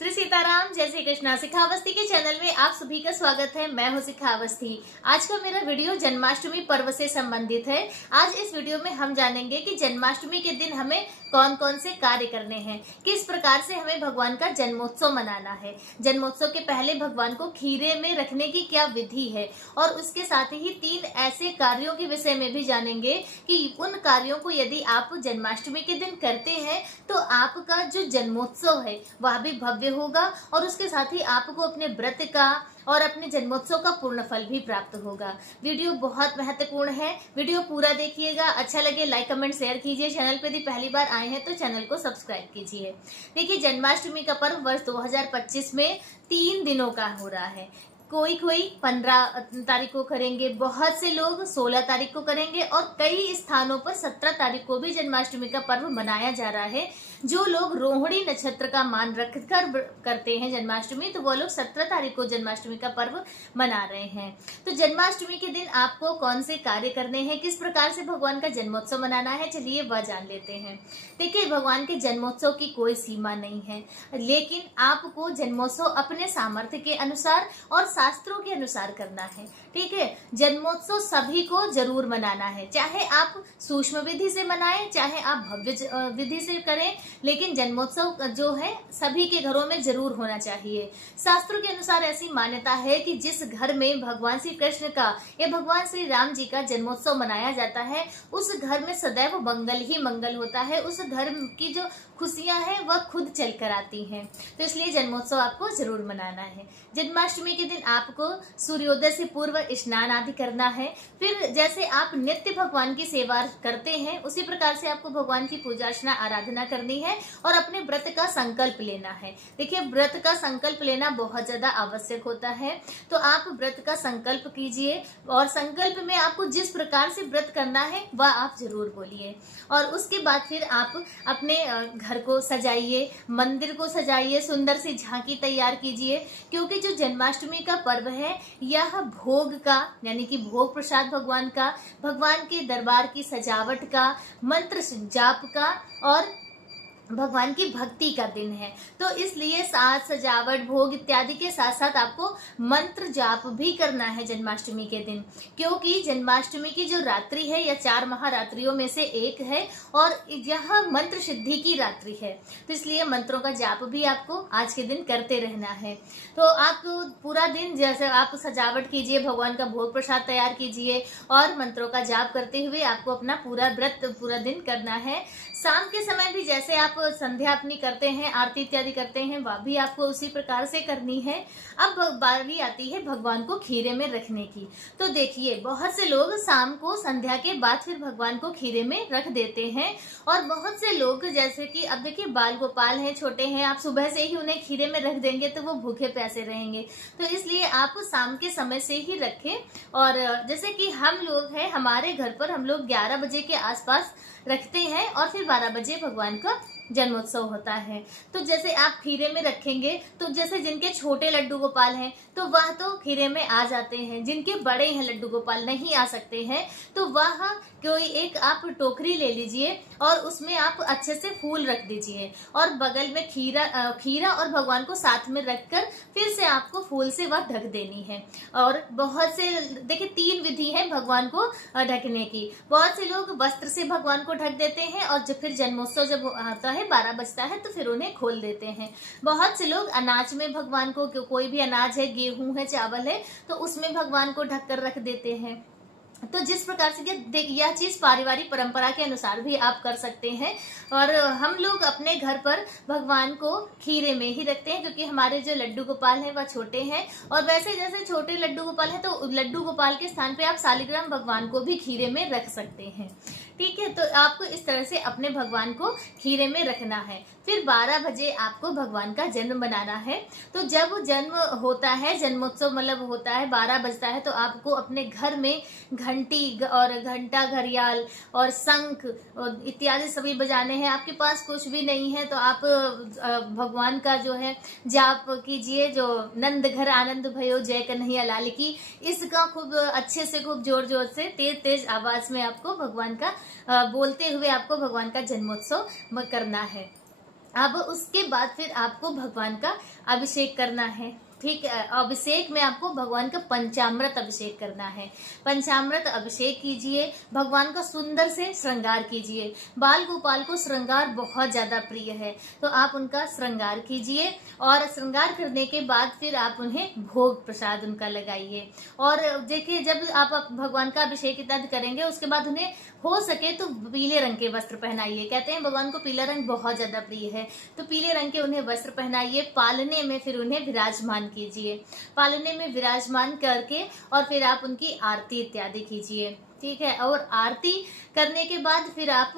श्री सीताराम, जय श्री कृष्णा। शिखावस्थी के चैनल में आप सभी का स्वागत है। मैं हूं शिखावस्थी। आज का मेरा वीडियो जन्माष्टमी पर्व से संबंधित है। आज इस वीडियो में हम जानेंगे कि जन्माष्टमी के दिन हमें कौन कौन से कार्य करने हैं, किस प्रकार से हमें भगवान का जन्मोत्सव मनाना है, जन्मोत्सव के पहले भगवान को खीरे में रखने की क्या विधि है, और उसके साथ ही 3 ऐसे कार्यों के विषय में भी जानेंगे कि उन कार्यों को यदि आप जन्माष्टमी के दिन करते हैं तो आपका जो जन्मोत्सव है वह भी भव्य होगा, और उसके साथ ही आपको अपने व्रत का और अपने जन्मोत्सव का पूर्ण फल भी प्राप्त होगा। वीडियो बहुत महत्वपूर्ण है, वीडियो पूरा देखिएगा। अच्छा लगे लाइक कमेंट शेयर कीजिए। चैनल पे यदि पहली बार आए हैं तो चैनल को सब्सक्राइब कीजिए। देखिए, जन्माष्टमी का पर्व वर्ष 2025 में 3 दिनों का हो रहा है। कोई 15 तारीख को करेंगे, बहुत से लोग 16 तारीख को करेंगे, और कई स्थानों पर 17 तारीख को भी जन्माष्टमी का पर्व मनाया जा रहा है। जो लोग रोहिणी नक्षत्र का मान रखकर करते हैं जन्माष्टमी, तो वो लोग 17 तारीख को जन्माष्टमी का पर्व मना रहे हैं। तो जन्माष्टमी के दिन आपको कौन से कार्य करने हैं, किस प्रकार से भगवान का जन्मोत्सव मनाना है, चलिए वह जान लेते हैं। देखिए, भगवान के जन्मोत्सव की कोई सीमा नहीं है, लेकिन आपको जन्मोत्सव अपने सामर्थ्य के अनुसार और शास्त्रों के अनुसार करना है। ठीक है, जन्मोत्सव सभी को जरूर मनाना है, चाहे आप सूक्ष्म विधि से मनाएं, चाहे आप भव्य विधि से करें, लेकिन जन्मोत्सव जो है सभी के घरों में जरूर होना चाहिए। शास्त्रों के अनुसार ऐसी मान्यता है कि जिस घर में भगवान श्री कृष्ण का या भगवान श्री राम जी का जन्मोत्सव मनाया जाता है, उस घर में सदैव मंगल ही मंगल होता है। उस घर की जो खुशियां हैं वह खुद चल कर आती हैं। तो इसलिए जन्मोत्सव आपको जरूर मनाना है। जन्माष्टमी के दिन आपको सूर्योदय से पूर्व स्नान आदि करना है। फिर जैसे आप नित्य भगवान की सेवा करते हैं, उसी प्रकार से आपको भगवान की पूजा अर्चना आराधना करनी है और अपने व्रत का संकल्प लेना है। देखिए, व्रत का संकल्प लेना बहुत ज्यादा आवश्यक होता है। तो आप व्रत का संकल्प कीजिए, और संकल्प में आपको जिस प्रकार से व्रत करना है वह आप जरूर बोलिए। और उसके बाद फिर आप अपने घर को सजाइए, मंदिर को सजाइए, सुंदर सी झांकी तैयार कीजिए, क्योंकि जो जन्माष्टमी का पर्व है यह भोग का, यानी कि भोग प्रसाद भगवान का, भगवान के दरबार की सजावट का, मंत्र जाप का और भगवान की भक्ति का दिन है। तो इसलिए साज सजावट भोग इत्यादि के साथ साथ आपको मंत्र जाप भी करना है जन्माष्टमी के दिन, क्योंकि जन्माष्टमी की जो रात्रि है यह 4 महारात्रियों में से एक है, और यह मंत्र सिद्धि की रात्रि है। तो इसलिए मंत्रों का जाप भी आपको आज के दिन करते रहना है। तो आप पूरा दिन जैसे आप सजावट कीजिए, भगवान का भोग प्रसाद तैयार कीजिए और मंत्रों का जाप करते हुए आपको अपना पूरा व्रत पूरा दिन करना है। शाम के समय भी जैसे आप संध्या अपनी करते हैं, आरती इत्यादि करते हैं, वह भी आपको उसी प्रकार से करनी है। अब बारी आती है भगवान को खीरे में रखने की। तो देखिए, बहुत से लोग शाम को संध्या के बाद फिर भगवान को खीरे में रख देते हैं, और बहुत से लोग जैसे कि अब देखिए बाल गोपाल हैं, छोटे हैं, आप सुबह से ही उन्हें खीरे में रख देंगे तो वो भूखे प्यासे रहेंगे। तो इसलिए आप शाम के समय से ही रखें। और जैसे कि हम लोग हैं, हमारे घर पर हम लोग 11 बजे के आसपास रखते हैं, और फिर 12 बजे भगवान का जन्मोत्सव होता है। तो जैसे आप खीरे में रखेंगे, तो जैसे जिनके छोटे लड्डू गोपाल हैं तो वह तो खीरे में आ जाते हैं, जिनके बड़े हैं लड्डू गोपाल नहीं आ सकते हैं, तो वह कोई एक आप टोकरी ले लीजिए और उसमें आप अच्छे से फूल रख दीजिए, और बगल में खीरा और भगवान को साथ में रखकर फिर से आपको फूल से वह ढक देनी है। और बहुत से देखिए 3 विधि है भगवान को ढकने की। बहुत से लोग वस्त्र से भगवान को ढक देते हैं, और जब फिर जन्मोत्सव जब आता है 12 बजता है तो फिर उन्हें खोल देते हैं। बहुत से लोग अनाज में भगवान को, कोई भी अनाज है, गेहूं है, चावल है, तो उसमें भगवान को ढक कर रख देते हैं। तो जिस प्रकार से यह चीज पारिवारिक परंपरा के अनुसार भी आप कर सकते हैं। और हम लोग अपने घर पर भगवान को खीरे में ही रखते हैं, क्योंकि हमारे जो लड्डू गोपाल हैं वह छोटे हैं, और वैसे जैसे छोटे लड्डू गोपाल हैं तो लड्डू गोपाल के स्थान पे आप शालिग्राम भगवान को भी खीरे में रख सकते हैं। ठीक है, तो आपको इस तरह से अपने भगवान को खीरे में रखना है। फिर 12 बजे आपको भगवान का जन्म मनाना है। तो जब जन्म होता है, जन्मोत्सव मतलब होता है, 12 बजता है, तो आपको अपने घर में घंटी और घंटा, घड़ियाल और शंख इत्यादि सभी बजाने हैं। आपके पास कुछ भी नहीं है तो आप भगवान का जो है जाप कीजिए, जो नंद घर आनंद भयो जय कन्हैया लाल की, इसका खूब अच्छे से, खूब जोर जोर से, तेज तेज आवाज में आपको भगवान का बोलते हुए आपको भगवान का जन्मोत्सव करना है। अब उसके बाद फिर आपको भगवान का अभिषेक करना है। ठीक है, अभिषेक में आपको भगवान का पंचामृत अभिषेक करना है। पंचामृत अभिषेक कीजिए, भगवान का सुंदर से श्रृंगार कीजिए। बाल गोपाल को श्रृंगार बहुत ज्यादा प्रिय है, तो आप उनका श्रृंगार कीजिए और श्रृंगार करने के बाद फिर आप उन्हें भोग प्रसाद उनका लगाइए। और देखिए, जब आप भगवान का अभिषेक इत्यादि करेंगे उसके बाद उन्हें हो सके तो पीले रंग के वस्त्र पहनाइए। कहते हैं भगवान को पीला रंग बहुत ज्यादा प्रिय है, तो पीले रंग के उन्हें वस्त्र पहनाइए। पालने में फिर उन्हें विराजमान कीजिए। पालने में विराजमान करके और फिर आप उनकी आरती इत्यादि कीजिए। ठीक है, और आरती करने के बाद फिर आप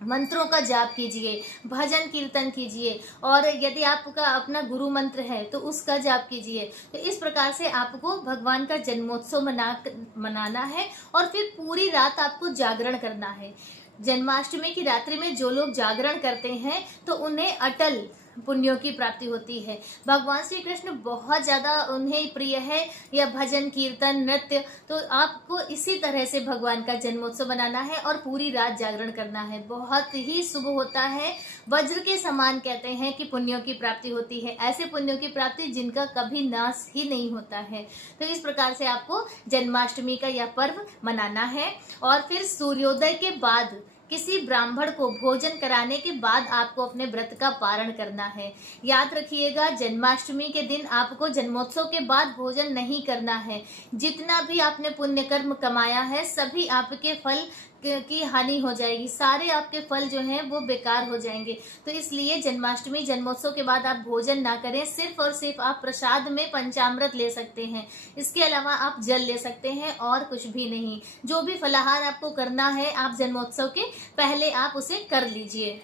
मंत्रों का जाप कीजिए, भजन कीर्तन कीजिए, और यदि आपका अपना गुरु मंत्र है तो उसका जाप कीजिए। तो इस प्रकार से आपको भगवान का जन्मोत्सव मनाना है और फिर पूरी रात आपको जागरण करना है। जन्माष्टमी की रात्रि में जो लोग जागरण करते हैं तो उन्हें अटल पुण्यों की प्राप्ति होती है। भगवान श्री कृष्ण बहुत ज्यादा उन्हें प्रिय है यह भजन कीर्तन नृत्य। तो आपको इसी तरह से भगवान का जन्मोत्सव मनाना है और पूरी रात जागरण करना है। बहुत ही शुभ होता है, वज्र के समान कहते हैं कि पुण्यों की प्राप्ति होती है, ऐसे पुण्यों की प्राप्ति जिनका कभी नाश ही नहीं होता है। तो इस प्रकार से आपको जन्माष्टमी का यह पर्व मनाना है। और फिर सूर्योदय के बाद किसी ब्राह्मण को भोजन कराने के बाद आपको अपने व्रत का पारण करना है। याद रखिएगा, जन्माष्टमी के दिन आपको जन्मोत्सव के बाद भोजन नहीं करना है। जितना भी आपने पुण्य कर्म कमाया है सभी आपके फल की हानि हो जाएगी, सारे आपके फल जो हैं वो बेकार हो जाएंगे। तो इसलिए जन्माष्टमी जन्मोत्सव के बाद आप भोजन ना करें, सिर्फ और सिर्फ आप प्रसाद में पंचामृत ले सकते हैं। इसके अलावा आप जल ले सकते हैं और कुछ भी नहीं। जो भी फलाहार आपको करना है आप जन्मोत्सव के पहले आप उसे कर लीजिए।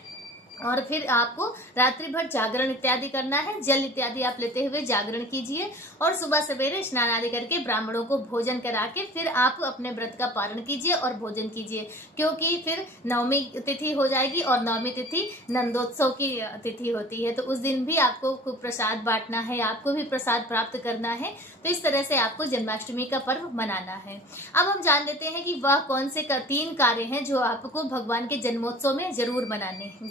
और फिर आपको रात्रि भर जागरण इत्यादि करना है। जल इत्यादि आप लेते हुए जागरण कीजिए और सुबह सवेरे स्नान आदि करके ब्राह्मणों को भोजन करा के फिर आप अपने व्रत का पारण कीजिए और भोजन कीजिए। क्योंकि फिर नवमी तिथि हो जाएगी और नवमी तिथि नंदोत्सव की तिथि होती है, तो उस दिन भी आपको प्रसाद बांटना है, आपको भी प्रसाद प्राप्त करना है। तो इस तरह से आपको जन्माष्टमी का पर्व मनाना है। अब हम जान लेते हैं कि वह कौन से 3 कार्य हैं जो आपको भगवान के जन्मोत्सव में जरूर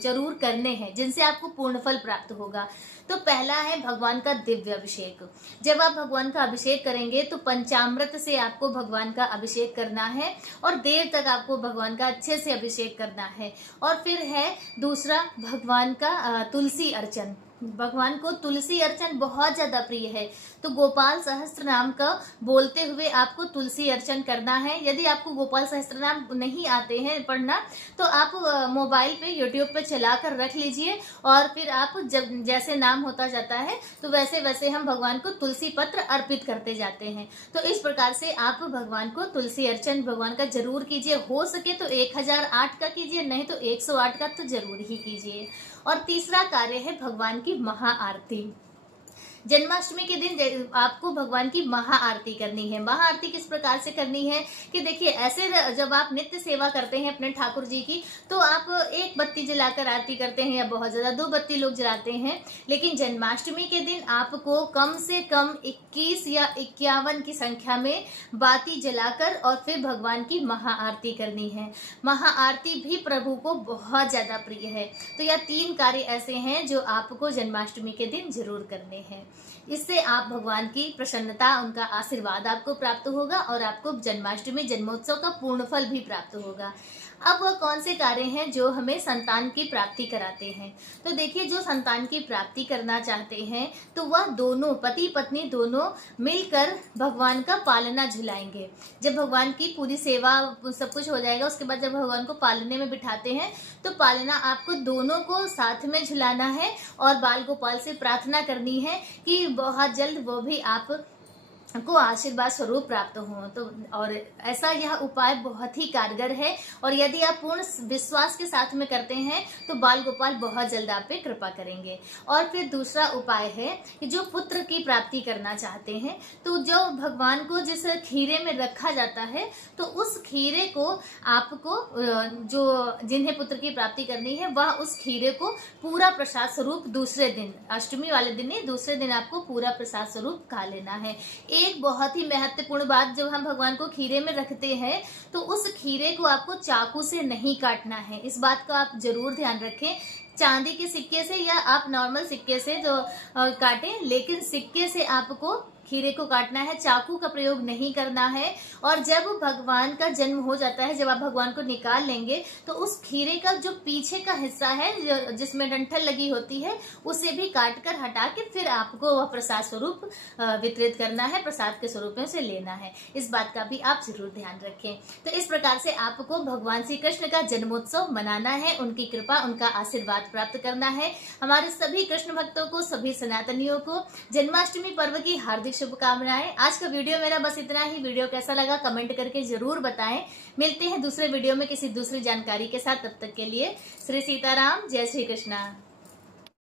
जरूर करने हैं, जिनसे आपको पूर्ण फल प्राप्त होगा। तो पहला है भगवान का दिव्य अभिषेक। जब आप भगवान का अभिषेक करेंगे तो पंचामृत से आपको भगवान का अभिषेक करना है और देर तक आपको भगवान का अच्छे से अभिषेक करना है। और फिर है दूसरा भगवान का तुलसी अर्चन। भगवान को तुलसी अर्चन बहुत ज्यादा प्रिय है, तो गोपाल सहस्त्र नाम का बोलते हुए आपको तुलसी अर्चन करना है। यदि आपको गोपाल सहस्त्र नाम नहीं आते हैं पढ़ना तो आप मोबाइल पे यूट्यूब पे चलाकर रख लीजिए और फिर आप जब जैसे नाम होता जाता है तो वैसे वैसे हम भगवान को तुलसी पत्र अर्पित करते जाते हैं। तो इस प्रकार से आप भगवान को तुलसी अर्चन भगवान का जरूर कीजिए। हो सके तो 1008 का कीजिए, नहीं तो 108 का तो जरूर ही कीजिए। और तीसरा कार्य है भगवान की महाआरती। जन्माष्टमी के दिन आपको भगवान की महाआरती करनी है। महाआरती किस प्रकार से करनी है कि देखिए, ऐसे जब आप नित्य सेवा करते हैं अपने ठाकुर जी की तो आप 1 बत्ती जलाकर आरती करते हैं या बहुत ज्यादा 2 बत्ती लोग जलाते हैं। लेकिन जन्माष्टमी के दिन आपको कम से कम 21 या 51 की संख्या में बाती जलाकर और फिर भगवान की महाआरती करनी है। महाआरती भी प्रभु को बहुत ज्यादा प्रिय है। तो यह 3 कार्य ऐसे हैं जो आपको जन्माष्टमी के दिन जरूर करने हैं। इससे आप भगवान की प्रसन्नता, उनका आशीर्वाद आपको प्राप्त होगा और आपको जन्माष्टमी जन्मोत्सव का पूर्ण फल भी प्राप्त होगा। अब वह कौन से कार्य हैं जो हमें संतान की प्राप्ति कराते हैं? तो देखिए, जो संतान की प्राप्ति करना चाहते हैं तो वह दोनों पति पत्नी दोनों मिलकर भगवान का पालना झुलाएंगे। जब भगवान की पूरी सेवा सब कुछ हो जाएगा उसके बाद जब भगवान को पालने में बिठाते हैं तो पालना आपको दोनों को साथ में झुलाना है और बाल गोपाल से प्रार्थना करनी है कि बहुत जल्द वो भी आप को आशीर्वाद स्वरूप प्राप्त हो। तो और ऐसा यह उपाय बहुत ही कारगर है और यदि आप पूर्ण विश्वास के साथ में करते हैं तो बाल गोपाल बहुत जल्द आप पे कृपा करेंगे। और फिर दूसरा उपाय है कि जो पुत्र की प्राप्ति करना चाहते हैं तो जो भगवान को जिस खीरे में रखा जाता है तो उस खीरे को आपको जो जिन्हें पुत्र की प्राप्ति करनी है वह उस खीरे को पूरा प्रसाद स्वरूप दूसरे दिन, अष्टमी वाले दिन नहीं, दूसरे दिन आपको पूरा प्रसाद स्वरूप खा लेना है। एक बहुत ही महत्वपूर्ण बात, जब हम भगवान को खीरे में रखते हैं तो उस खीरे को आपको चाकू से नहीं काटना है। इस बात का आप जरूर ध्यान रखें। चांदी के सिक्के से या आप नॉर्मल सिक्के से जो काटें, लेकिन सिक्के से आपको खीरे को काटना है, चाकू का प्रयोग नहीं करना है। और जब भगवान का जन्म हो जाता है, जब आप भगवान को निकाल लेंगे तो उस खीरे का जो पीछे का हिस्सा है जिसमें डंठल लगी होती है, उसे भी काट कर हटा के फिर आपको वह प्रसाद स्वरूप वितरित करना है, प्रसाद के स्वरूप में उसे लेना है। इस बात का भी आप जरूर ध्यान रखें। तो इस प्रकार से आपको भगवान श्री कृष्ण का जन्मोत्सव मनाना है, उनकी कृपा, उनका आशीर्वाद प्राप्त करना है। हमारे सभी कृष्ण भक्तों को, सभी सनातनियों को जन्माष्टमी पर्व की हार्दिक शुभकामनाएं। आज का वीडियो मेरा बस इतना ही। वीडियो कैसा लगा कमेंट करके जरूर बताएं। मिलते हैं दूसरे वीडियो में किसी दूसरी जानकारी के साथ। तब तक के लिए श्री सीताराम, जय श्री कृष्णा।